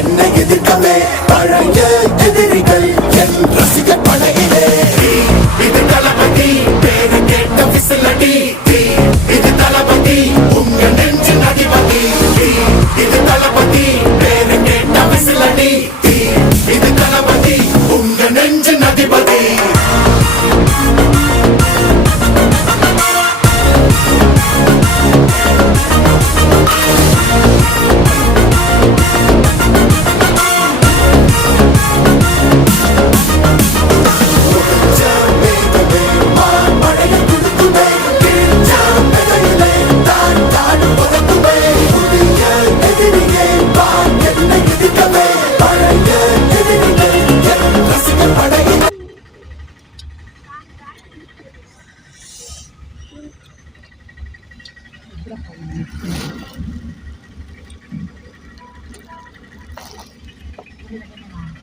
என்னை எதிர்க்கவே பழைய எதிரிகள் என் ரசிகர் படையிலே. இது தளபதி பேரு கேட்ட விசிலடி, இது தளபதி உங்க நெஞ்சு அதிபதி. இது தளபதி பேரு கேட்ட விசிலடி, இது தளபதி உங்க நெஞ்சு அதிபதி. Thank you.